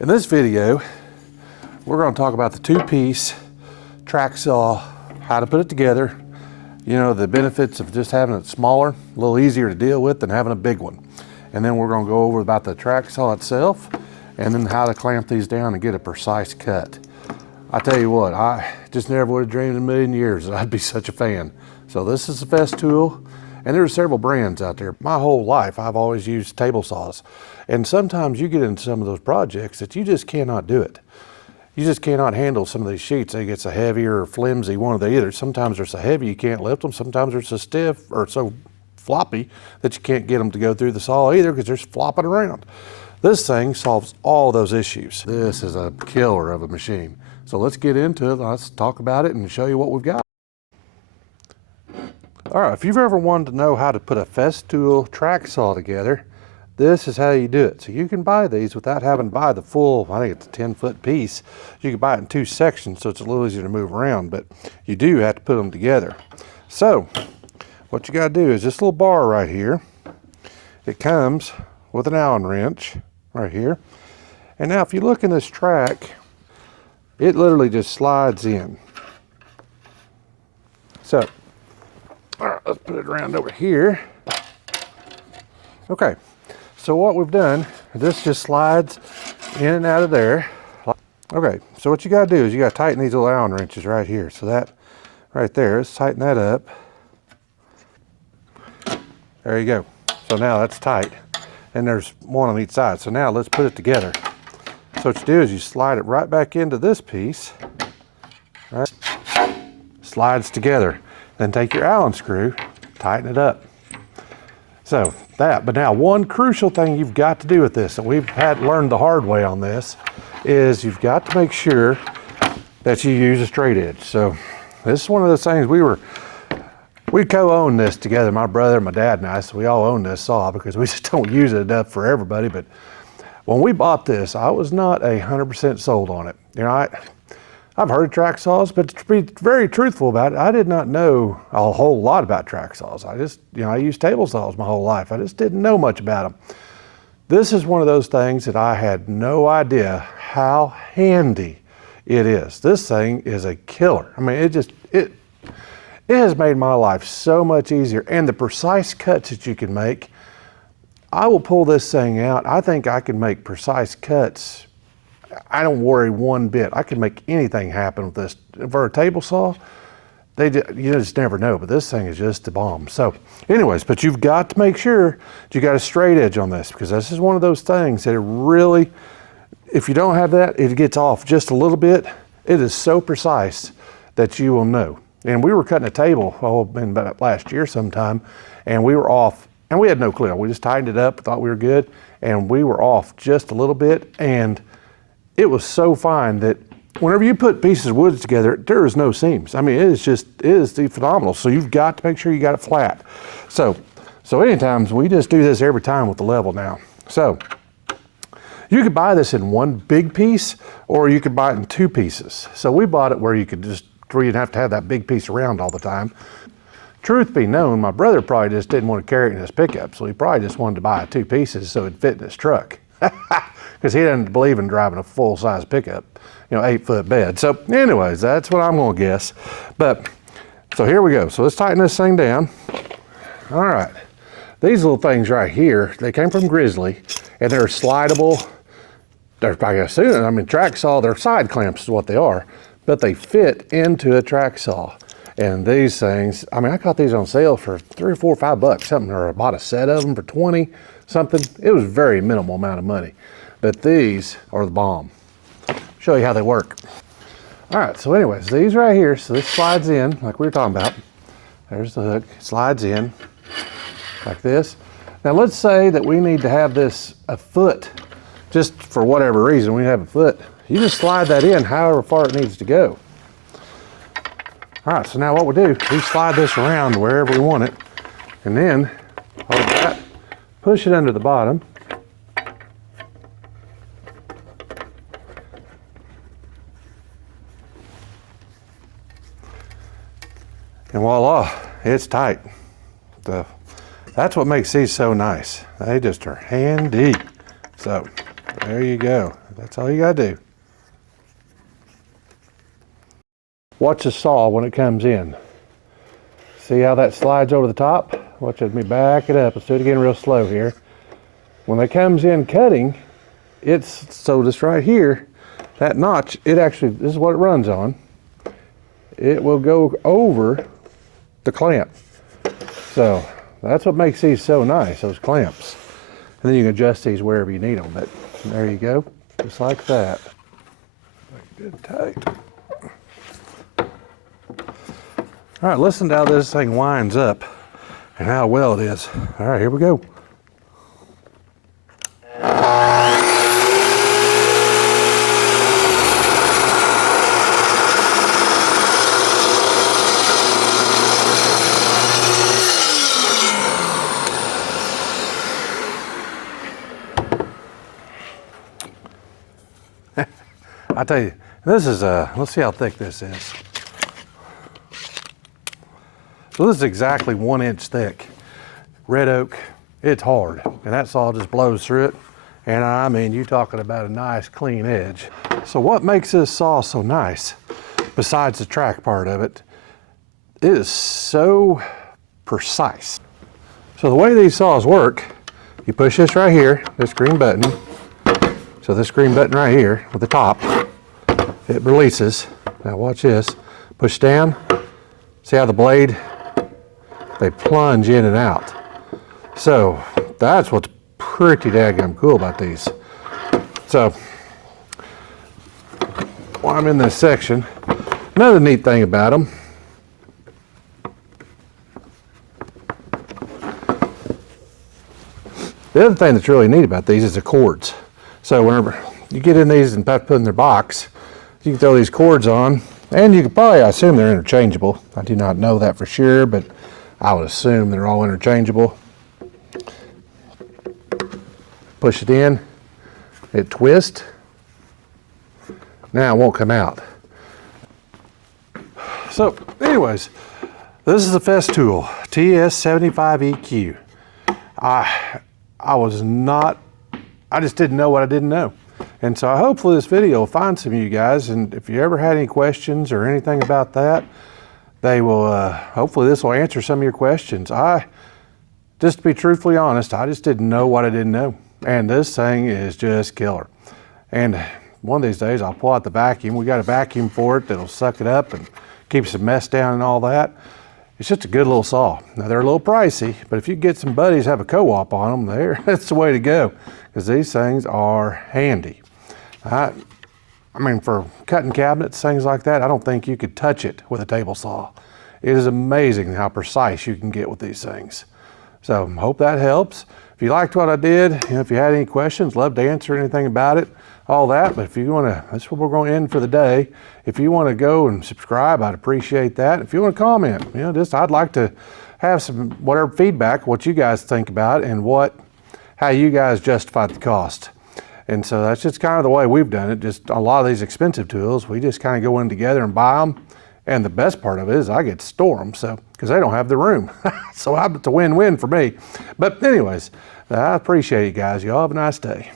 In this video, we're going to talk about the two-piece track saw, how to put it together, you know, the benefits of just having it smaller, a little easier to deal with than having a big one. And then we're going to go over about the track saw itself, and then how to clamp these down and get a precise cut. I tell you what, I just never would have dreamed in a million years that I'd be such a fan. So this is the Festool, and there's several brands out there. My whole life, I've always used table saws. And sometimes you get into some of those projects that you just cannot do it. You just cannot handle some of these sheets. They get so heavy or flimsy, one or the other. Sometimes they're so heavy you can't lift them. Sometimes they're so stiff or so floppy that you can't get them to go through the saw either because they're flopping around. This thing solves all those issues. This is a killer of a machine. So let's get into it. Let's talk about it and show you what we've got. All right, if you've ever wanted to know how to put a Festool track saw together, this is how you do it. So you can buy these without having to buy the full, I think it's a 10-foot piece. You can buy it in two sections so it's a little easier to move around, but you do have to put them together. So what you got to do is this little bar right here, it comes with an Allen wrench right here. And now if you look in this track, it literally just slides in. So, all right, let's put it around over here. Okay. So what we've done, this just slides in and out of there. Okay, so what you gotta do is you gotta tighten these little Allen wrenches right here. So that right there, let's tighten that up. There you go. So now that's tight. And there's one on each side. So now let's put it together. So what you do is you slide it right back into this piece. Right? Slides together. Then take your Allen screw, tighten it up. So that, but now one crucial thing you've got to do with this, and we've learned the hard way on this, is you've got to make sure that you use a straight edge. So this is one of those things we co-own this together, my brother, my dad and I, so we all own this saw because we just don't use it enough for everybody. But when we bought this, I was not 100% sold on it. You know, I've heard of track saws, but to be very truthful about it, I did not know a whole lot about track saws. I just, you know, I used table saws my whole life. I just didn't know much about them. This is one of those things that I had no idea how handy it is. This thing is a killer. I mean, it has made my life so much easier. And the precise cuts that you can make, I will pull this thing out. I think I can make precise cuts. I don't worry one bit. I can make anything happen with this. For a table saw, you just never know, but this thing is just the bomb. So anyways, but you've got to make sure you got a straight edge on this because this is one of those things that it really, if you don't have that, it gets off just a little bit. It is so precise that you will know. And we were cutting a table, in about last year sometime, and we were off, and we had no clue. We just tightened it up, thought we were good, and we were off just a little bit, and it was so fine that whenever you put pieces of wood together, there is no seams. I mean, it is phenomenal. So you've got to make sure you got it flat. So anytime, we just do this every time with the level now. So you could buy this in one big piece, or you could buy it in two pieces. So we bought it where you didn't have to have that big piece around all the time. Truth be known, my brother probably just didn't want to carry it in his pickup, so he probably just wanted to buy two pieces so it'd fit in his truck. Because he doesn't believe in driving a full-size pickup, 8-foot bed. So anyways, that's what I'm gonna guess. But, so here we go. So let's tighten this thing down. All right, these little things right here, they came from Grizzly, and they're slidable. Track saw, they're side clamps is what they are, but they fit into a track saw. And these things, I got these on sale for $3 or $4 or $5, something, or I bought a set of them for 20, something. It was a very minimal amount of money, but these are the bomb. Show you how they work. All right, so anyways, these right here, so this slides in like we were talking about. There's the hook, slides in like this. Now let's say that we need to have this a foot, just for whatever reason, we have a foot. You just slide that in however far it needs to go. All right, so now what we do, we slide this around wherever we want it, and then hold that, push it under the bottom, and voila, it's tight. That's what makes these so nice. They just are handy. So there you go. That's all you gotta do. Watch the saw when it comes in. See how that slides over the top? Watch me back it up. Let's do it again real slow here. When it comes in cutting, it's, so this right here, that notch, it actually, this is what it runs on. It will go over the clamp. So that's what makes these so nice, those clamps. And then you can adjust these wherever you need them. But there you go, just like that. Good tight. All right, listen to how this thing winds up and how well it is. All right, here we go. I tell you, this is let's see how thick this is. So this is exactly 1 inch thick. Red oak, it's hard, and that saw just blows through it. And I mean, you're talking about a nice clean edge. So what makes this saw so nice, besides the track part of it, it is so precise. So the way these saws work, you push this right here, this green button. So this green button right here with the top, it releases. Now watch this, push down, see how the blade, they plunge in and out. So that's what's pretty daggum cool about these. So while I'm in this section, another neat thing about them, the other thing that's really neat about these is the cords. So whenever you get in these and put in their box, you can throw these cords on, and you can probably, I assume they're interchangeable. I do not know that for sure, but I would assume they're all interchangeable. Push it in, it twists. Now it won't come out. So anyways, this is the Festool TS75EQ. I just didn't know what I didn't know. And so hopefully this video will find some of you guys, and if you ever had any questions or anything about that, they will, hopefully this will answer some of your questions. Just to be truthfully honest, I just didn't know what I didn't know. And this thing is just killer. And one of these days I'll pull out the vacuum. We got a vacuum for it that'll suck it up and keeps the mess down and all that. It's just a good little saw. Now they're a little pricey, but if you get some buddies have a co-op on them, that's the way to go, because these things are handy. I mean, for cutting cabinets, things like that, I don't think you could touch it with a table saw. It is amazing how precise you can get with these things. So hope that helps. If you liked what I did, if you had any questions, love to answer anything about it, all that. But if you want to, that's what we're going to end for the day. If you want to go and subscribe, I'd appreciate that. If you want to comment, I'd like to have some whatever feedback, what you guys think about it, and how you guys justify the cost. And so that's just kind of the way we've done it. Just a lot of these expensive tools, we just kind of go in together and buy them. And the best part of it is I get to store them, so because they don't have the room. So it's a win-win for me. But anyways, I appreciate you guys. Y'all have a nice day.